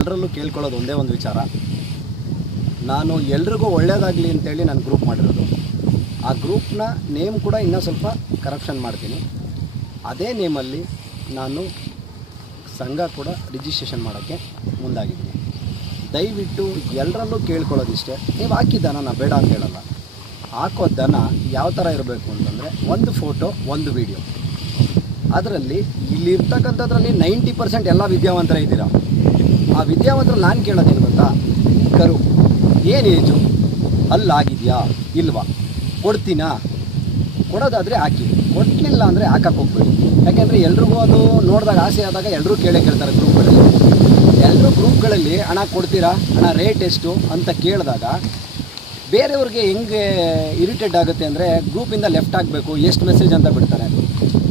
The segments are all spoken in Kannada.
ಎಲ್ಲರಲ್ಲೂ ಕೇಳ್ಕೊಳ್ಳೋದು ಒಂದೇ ಒಂದು ವಿಚಾರ. ನಾನು ಎಲ್ರಿಗೂ ಒಳ್ಳೇದಾಗಲಿ ಅಂತೇಳಿ ನಾನು ಗ್ರೂಪ್ ಮಾಡಿರೋದು. ಆ ಗ್ರೂಪ್ನ ನೇಮ್ ಕೂಡ ಇನ್ನೂ ಸ್ವಲ್ಪ ಕರಪ್ಷನ್ ಮಾಡ್ತೀನಿ. ಅದೇ ನೇಮಲ್ಲಿ ನಾನು ಸಂಘ ಕೂಡ ರಿಜಿಸ್ಟ್ರೇಷನ್ ಮಾಡೋಕ್ಕೆ ಮುಂದಾಗಿದ್ದೀನಿ. ದಯವಿಟ್ಟು ಎಲ್ಲರಲ್ಲೂ ಕೇಳ್ಕೊಳ್ಳೋದಿಷ್ಟೇ. ನೀವು ಹಾಕಿದ ನಾನು ಬೇಡ ಅಂತ ಹೇಳಲ್ಲ. ಹಾಕೋ ದನ ಯಾವ ಥರ ಇರಬೇಕು ಅಂತಂದರೆ ಒಂದು ಫೋಟೋ ಒಂದು ವಿಡಿಯೋ ಅದರಲ್ಲಿ ಇಲ್ಲಿರ್ತಕ್ಕಂಥದ್ರಲ್ಲಿ ನೈಂಟಿ ಪರ್ಸೆಂಟ್ ಎಲ್ಲ ವಿದ್ಯಾವಂತರ ಇದ್ದೀರಾ? ಆ ವಿದ್ಯಾವಂತರು ನಾನು ಕೇಳೋದೇನು ಗೊತ್ತಾ? ಕರು, ಏನು ಏಜು? ಅಲ್ಲಾಗಿದೆಯಾ? ಇಲ್ವಾ? ಕೊಡ್ತೀನಾ? ಕೊಡೋದಾದರೆ ಹಾಕಿ. ಕೊಡಲಿಲ್ಲ ಅಂದರೆ ಹಾಕಕ್ಕೆ ಹೋಗ್ಬೇಡಿ. ಯಾಕೆಂದರೆ ಎಲ್ರಿಗೂ ಅದು ನೋಡಿದಾಗ ಆಸೆ ಆದಾಗ ಎಲ್ಲರೂ ಕೇಳೇ ಕೇಳ್ತಾರೆ ಗ್ರೂಪ್ಗಳಲ್ಲಿ ಎಲ್ಲರೂ ಗ್ರೂಪ್ಗಳಲ್ಲಿ ಹಣ ಕೊಡ್ತೀರಾ? ಹಣ ರೇಟ್ ಎಷ್ಟು ಅಂತ ಕೇಳಿದಾಗ ಬೇರೆಯವ್ರಿಗೆ ಹೆಂಗೆ ಇರಿಟೇಟ್ ಆಗುತ್ತೆ ಅಂದರೆ ಗ್ರೂಪಿಂದ ಲೆಫ್ಟ್ ಆಗಬೇಕು, ಎಷ್ಟು ಮೆಸೇಜ್ ಅಂತ ಬಿಡ್ತಾರೆ.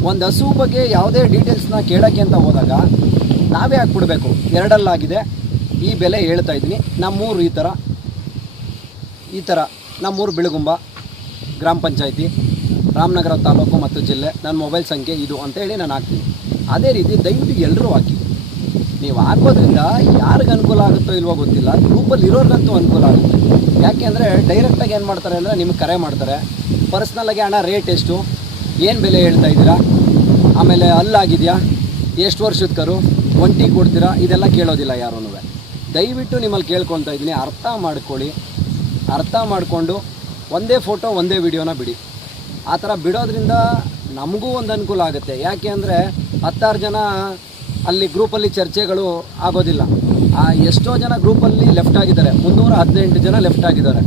ಒಂದು ಹಸು ಬಗ್ಗೆ ಯಾವುದೇ ಡೀಟೇಲ್ಸ್ನ ಕೇಳೋಕ್ಕೆ ಅಂತ ಹೋದಾಗ ನಾವೇ ಹಾಕ್ಬಿಡ್ಬೇಕು. ಎರಡಲ್ಲಾಗಿದೆ. ಈ ಬೆಲೆ ಹೇಳ್ತಾ ಇದ್ದೀನಿ. ನಮ್ಮೂರು ಈ ಥರ ಈ ಥರ ನಮ್ಮೂರು ಬಿಳುಗುಂಬ ಗ್ರಾಮ ಪಂಚಾಯಿತಿ, ರಾಮನಗರ ತಾಲೂಕು ಮತ್ತು ಜಿಲ್ಲೆ ನನ್ನ ಮೊಬೈಲ್ ಸಂಖ್ಯೆ ಇದು ಅಂತೇಳಿ ನಾನು ಹಾಕ್ತೀನಿ. ಅದೇ ರೀತಿ ದಯವಿಟ್ಟು ಎಲ್ಲರೂ ಹಾಕಿ. ನೀವು ಹಾಕೋದ್ರಿಂದ ಯಾರಿಗೆ ಅನುಕೂಲ ಆಗುತ್ತೋ ಇಲ್ವೋ ಗೊತ್ತಿಲ್ಲ. ಗ್ರೂಪಲ್ಲಿ ಇರೋರ್ಗಂತೂ ಅನುಕೂಲ ಆಗುತ್ತೆ. ಯಾಕೆ ಅಂದರೆ ಡೈರೆಕ್ಟಾಗಿ ಏನು ಮಾಡ್ತಾರೆ ಅಂದರೆ ನಿಮ್ಗೆ ಕರೆ ಮಾಡ್ತಾರೆ. ಪರ್ಸ್ನಲ್ಲಾಗಿ ಹಣ ರೇಟ್ ಎಷ್ಟು? ಏನು ಬೆಲೆ ಹೇಳ್ತಾ ಇದ್ದೀರಾ? ಆಮೇಲೆ ಅಲ್ಲಾಗಿದೆಯಾ? ಎಷ್ಟು ವರ್ಷದ ಕರು? ಒಂಟಿ ಕೊಡ್ತೀರಾ? ಇದೆಲ್ಲ ಕೇಳೋದಿಲ್ಲ ಯಾರೂ ದಯವಿಟ್ಟು ನಿಮ್ಮಲ್ಲಿ ಕೇಳ್ಕೊತಾ ಇದ್ದೀನಿ. ಅರ್ಥ ಮಾಡ್ಕೊಳ್ಳಿ. ಅರ್ಥ ಮಾಡಿಕೊಂಡು ಒಂದೇ ಫೋಟೋ, ಒಂದೇ ವಿಡಿಯೋನ ಬಿಡಿ. ಆ ಥರ ಬಿಡೋದ್ರಿಂದ ನಮಗೂ ಒಂದು ಅನುಕೂಲ ಆಗುತ್ತೆ. ಯಾಕೆ ಅಂದರೆ ಹತ್ತಾರು ಜನ ಅಲ್ಲಿ ಗ್ರೂಪಲ್ಲಿ ಚರ್ಚೆಗಳು ಆಗೋದಿಲ್ಲ. ಆ ಎಷ್ಟೋ ಜನ ಗ್ರೂಪಲ್ಲಿ ಲೆಫ್ಟ್ ಆಗಿದ್ದಾರೆ. ಮುನ್ನೂರ ಹದಿನೆಂಟು ಜನ ಲೆಫ್ಟ್ ಆಗಿದ್ದಾರೆ.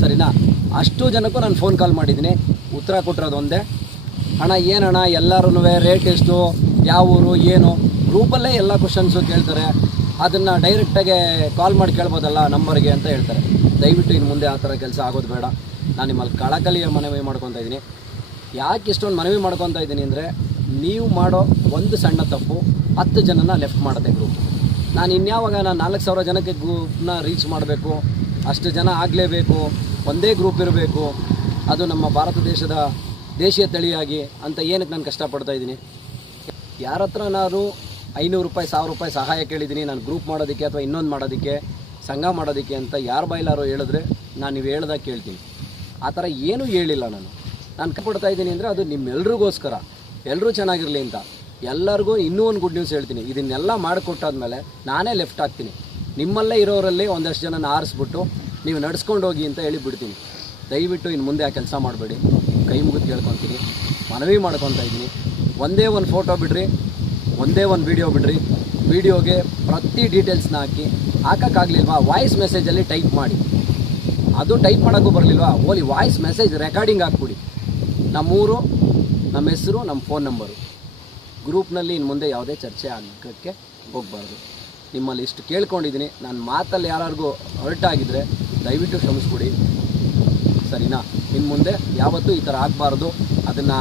ಸರಿನಾ? ಅಷ್ಟು ಜನಕ್ಕೂ ನಾನು ಫೋನ್ ಕಾಲ್ ಮಾಡಿದ್ದೀನಿ. ಉತ್ತರ ಕೊಟ್ಟಿರೋದು ಒಂದೇ. ಹಣ ಏನಣ್ಣ? ಎಲ್ಲರೂ ರೇಟ್ ಎಷ್ಟು? ಯಾವ ಊರು? ಏನು? ಗ್ರೂಪಲ್ಲೇ ಎಲ್ಲ ಕ್ವಶನ್ಸು ಕೇಳ್ತಾರೆ. ಅದನ್ನು ಡೈರೆಕ್ಟಾಗೆ ಕಾಲ್ ಮಾಡಿ ಕೇಳ್ಬೋದಲ್ಲ ನಂಬರ್ಗೆ ಅಂತ ಹೇಳ್ತಾರೆ. ದಯವಿಟ್ಟು ಇನ್ನು ಮುಂದೆ ಆ ಥರ ಕೆಲಸ ಆಗೋದು ಬೇಡ. ನಾನು ನಿಮ್ಮಲ್ಲಿ ಕಳಕಳಿಯ ಮನವಿ ಮಾಡ್ಕೊತಾ ಇದ್ದೀನಿ. ಯಾಕೆ ಇಷ್ಟೊಂದು ಮನವಿ ಮಾಡ್ಕೊತಾ ಇದ್ದೀನಿ ಅಂದರೆ, ನೀವು ಮಾಡೋ ಒಂದು ಸಣ್ಣ ತಪ್ಪು ಹತ್ತು ಜನನ ಲೆಫ್ಟ್ ಮಾಡುತ್ತೆ ಗ್ರೂಪ್ ನಾನು ಇನ್ಯಾವಾಗ ನಾನು ನಾಲ್ಕು ಸಾವಿರ ಜನಕ್ಕೆ ಗ್ರೂಪ್ನ ರೀಚ್ ಮಾಡಬೇಕು, ಅಷ್ಟು ಜನ ಆಗಲೇಬೇಕು, ಒಂದೇ ಗ್ರೂಪ್ ಇರಬೇಕು, ಅದು ನಮ್ಮ ಭಾರತ ದೇಶದ ದೇಶೀಯ ತಳಿಯಾಗಿ ಅಂತ ಏನಕ್ಕೆ ನಾನು ಕಷ್ಟಪಡ್ತಾ ಇದ್ದೀನಿ? ಯಾರ ನಾನು ಐನೂರು ರೂಪಾಯಿ, ಸಾವಿರ ರೂಪಾಯಿ ಸಹಾಯ ಕೇಳಿದ್ದೀನಿ. ನಾನು ಗ್ರೂಪ್ ಮಾಡೋದಕ್ಕೆ ಅಥವಾ ಇನ್ನೊಂದು ಮಾಡೋದಕ್ಕೆ, ಸಂಘ ಮಾಡೋದಕ್ಕೆ ಅಂತ ಯಾರು ಬೈಲಾರೋ ಹೇಳಿದ್ರೆ ನಾನು ನೀವು ಹೇಳ್ದಾಗ ಕೇಳ್ತೀನಿ. ಆ ಥರ ಏನೂ ಹೇಳಿಲ್ಲ ನಾನು. ನಾನು ಕೊಡ್ತಾ ಇದ್ದೀನಿ ಅಂದರೆ ಅದು ನಿಮ್ಮೆಲ್ರಿಗೋಸ್ಕರ. ಎಲ್ಲರೂ ಚೆನ್ನಾಗಿರಲಿ ಅಂತ. ಎಲ್ಲರಿಗೂ ಇನ್ನೂ ಒಂದು ಗುಡ್ ನ್ಯೂಸ್ ಹೇಳ್ತೀನಿ. ಇದನ್ನೆಲ್ಲ ಮಾಡಿಕೊಟ್ಟಾದ್ಮೇಲೆ ನಾನೇ ಲೆಫ್ಟ್ ಆಗ್ತೀನಿ. ನಿಮ್ಮಲ್ಲೇ ಇರೋರಲ್ಲಿ ಒಂದಷ್ಟು ಜನನ ಆರಿಸ್ಬಿಟ್ಟು ನೀವು ನಡ್ಸ್ಕೊಂಡು ಹೋಗಿ ಅಂತ ಹೇಳಿ ಬಿಡ್ತೀನಿ. ದಯವಿಟ್ಟು ಇನ್ನು ಮುಂದೆ ಆ ಕೆಲಸ ಮಾಡಬೇಡಿ. ಕೈ ಮುಗಿದು ಕೇಳ್ಕೊತೀನಿ. ಮನವಿ ಮಾಡ್ಕೊತಾ ಇದ್ದೀನಿ. ಒಂದೇ ಒಂದು ಫೋಟೋ ಬಿಡ್ರಿ. ಒಂದೇ ಒಂದು ವಿಡಿಯೋ ಬಿಡ್ರಿ. ವಿಡಿಯೋಗೆ ಪ್ರತಿ ಡೀಟೇಲ್ಸ್ನ ಹಾಕಿ. ಹಾಕೋಕ್ಕಾಗಲಿಲ್ವಾ? ವಾಯ್ಸ್ ಮೆಸೇಜಲ್ಲಿ ಟೈಪ್ ಮಾಡಿ. ಅದು ಟೈಪ್ ಮಾಡೋಕ್ಕೂ ಬರಲಿಲ್ವಾ? ಓಲಿ ವಾಯ್ಸ್ ಮೆಸೇಜ್ ರೆಕಾರ್ಡಿಂಗ್ ಹಾಕ್ಬಿಡಿ. ನಮ್ಮೂರು ನಮ್ಮ ಹೆಸರು ನಮ್ಮ ಫೋನ್ ನಂಬರು ಗ್ರೂಪ್ನಲ್ಲಿ ಇನ್ನು ಮುಂದೆ ಯಾವುದೇ ಚರ್ಚೆ ಆಗೋಕ್ಕೆ ಹೋಗಬಾರ್ದು. ನಿಮ್ಮಲ್ಲಿ ಇಷ್ಟು ಕೇಳ್ಕೊಂಡಿದ್ದೀನಿ. ನನ್ನ ಮಾತಲ್ಲಿ ಯಾರಿಗೂ ಹರ್ಟ್ ಆಗಿದ್ದರೆ ದಯವಿಟ್ಟು ಕ್ಷಮಿಸ್ಬಿಡಿ. ಸರಿನಾ? ಇನ್ನು ಮುಂದೆ ಯಾವತ್ತೂ ಈ ಥರ ಆಗಬಾರ್ದು. ಅದನ್ನು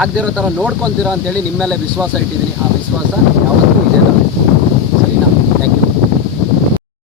ಆಗದಿರೋ ಥರ ನೋಡ್ಕೊತೀರಾ ಅಂತೇಳಿ ನಿಮ್ಮ ಮೇಲೆ ವಿಶ್ವಾಸ ಇಟ್ಟಿದ್ದೀನಿ. ಆ ವಿಶ್ವಾಸ ಯಾವತ್ತೂ ಇದೆ